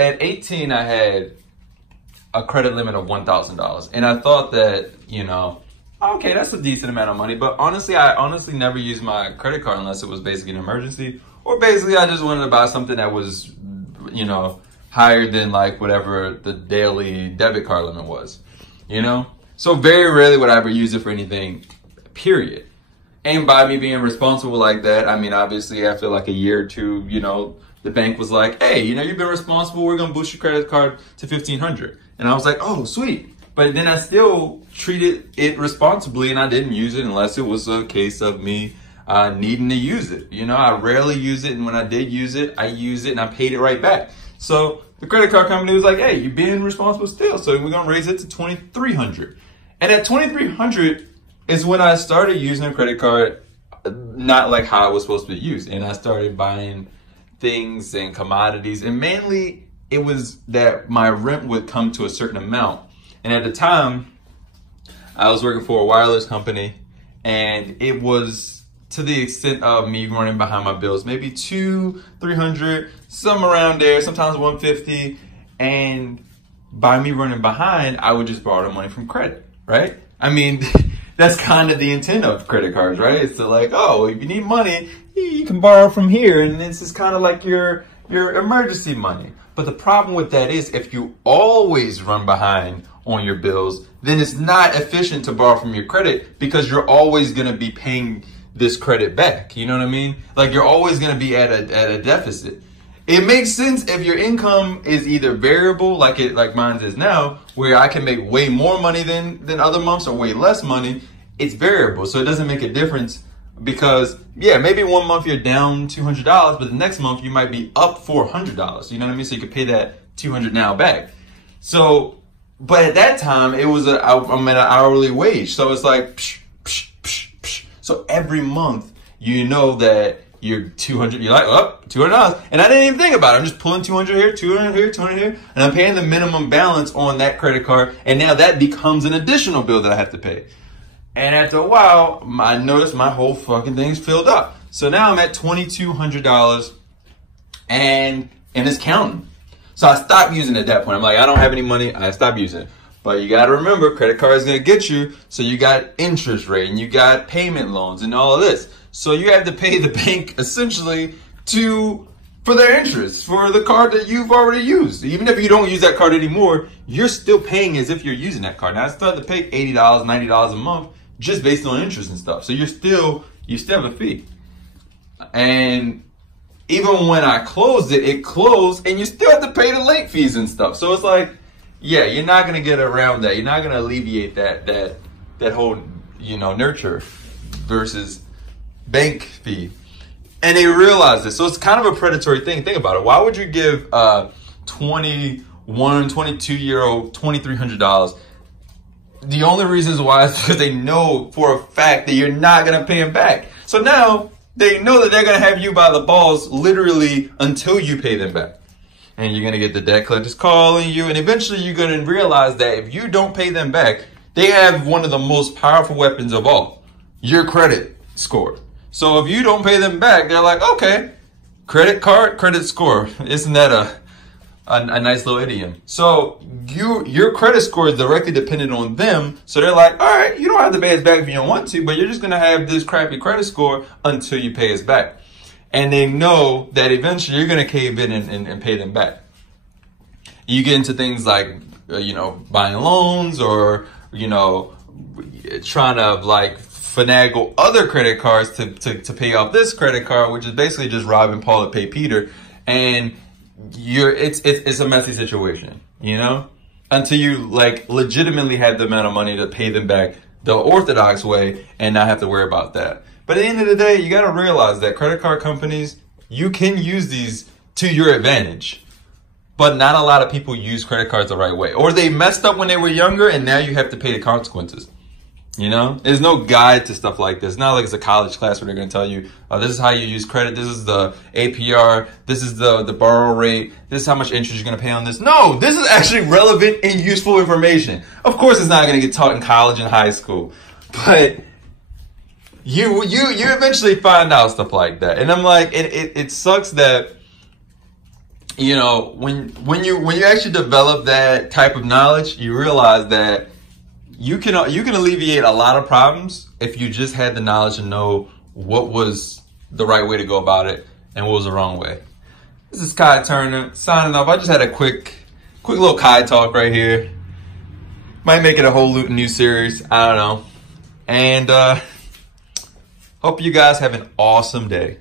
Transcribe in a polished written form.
at 18, I had a credit limit of $1,000. And I thought that, you know, okay, that's a decent amount of money. But honestly, I honestly never used my credit card unless it was basically an emergency. Or basically, I just wanted to buy something that was, you know, higher than like whatever the daily debit card limit was, you know? So very rarely would I ever use it for anything, period. And by me being responsible like that, I mean, obviously after like a year or two, you know, the bank was like, hey, you know, you've been responsible. We're going to boost your credit card to $1,500. And I was like, oh, sweet. But then I still treated it responsibly and I didn't use it unless it was a case of me needing to use it. You know, I rarely use it. And when I did use it, I used it and I paid it right back. So the credit card company was like, hey, you're being responsible still. So we're going to raise it to $2,300. And at $2,300 is when I started using a credit card, not like how it was supposed to be used. And I started buying things and commodities. And mainly it was that my rent would come to a certain amount. And at the time, I was working for a wireless company. And it was to the extent of me running behind my bills, maybe $200, $300, some around there, sometimes $150. And by me running behind, I would just borrow the money from credit, right? I mean, that's kind of the intent of credit cards, right? It's to like, oh, if you need money, you can borrow from here. And this is kind of like your emergency money. But the problem with that is if you always run behind on your bills, then it's not efficient to borrow from your credit because you're always going to be paying this credit back. You know what I mean? Like you're always going to be at a deficit. It makes sense if your income is either variable, like mine is now, where I can make way more money than other months or way less money. It's variable, so it doesn't make a difference because, yeah, maybe one month you're down $200, but the next month you might be up $400. You know what I mean? So you could pay that $200 now back. So, but at that time, it was I'm at an hourly wage, so it's like, psh, psh, psh, psh. So every month you know that you're $200, you're like, oh, $200. And I didn't even think about it. I'm just pulling $200 here, $200 here, $200 here. And I'm paying the minimum balance on that credit card. And now that becomes an additional bill that I have to pay. And after a while, I noticed my whole fucking thing's filled up. So now I'm at $2,200 and it's counting. So I stopped using it at that point. I'm like, I don't have any money. I stopped using it. But you got to remember, credit card is going to get you. So you got interest rate and you got payment loans and all of this. So you have to pay the bank essentially for their interest for the card that you've already used. Even if you don't use that card anymore, you're still paying as if you're using that card. Now I still have to pay $80, $90 a month just based on interest and stuff. So you still have a fee. And even when I closed it, it closed and you still have to pay the late fees and stuff. So it's like, yeah, you're not gonna get around that. You're not gonna alleviate that whole, you know, nurture versus bank fee. And they realize this. So it's kind of a predatory thing. Think about it. Why would you give a 21, 22-year-old $2,300? The only reasons why is because they know for a fact that you're not going to pay them back. So now they know that they're going to have you by the balls literally until you pay them back. And you're going to get the debt collectors calling you. And eventually you're going to realize that if you don't pay them back, they have one of the most powerful weapons of all, your credit score. So if you don't pay them back, they're like, okay, credit card, credit score. Isn't that a nice little idiom? So your credit score is directly dependent on them. So they're like, all right, you don't have to pay us back if you don't want to, but you're just going to have this crappy credit score until you pay us back. And they know that eventually you're going to cave in and pay them back. You get into things like, you know, buying loans or, you know, trying to like finagle other credit cards to pay off this credit card, which is basically just robbing Paul to pay Peter. And it's a messy situation, you know, until you like legitimately have the amount of money to pay them back the orthodox way and not have to worry about that. But at the end of the day, you got to realize that credit card companies, you can use these to your advantage, but not a lot of people use credit cards the right way, or they messed up when they were younger and now you have to pay the consequences. You know, there's no guide to stuff like this. It's not like it's a college class where they're going to tell you, this is how you use credit. This is the APR. This is the borrow rate. This is how much interest you're going to pay on this. No, this is actually relevant and useful information. Of course, it's not going to get taught in college and high school, but you eventually find out stuff like that. And I'm like, it sucks that, you know, when you actually develop that type of knowledge, you realize that you can alleviate a lot of problems if you just had the knowledge to know what was the right way to go about it and what was the wrong way. This is Khi Turner signing off. I just had a quick little Khi talk right here. Might make it a whole new series. I don't know. And hope you guys have an awesome day.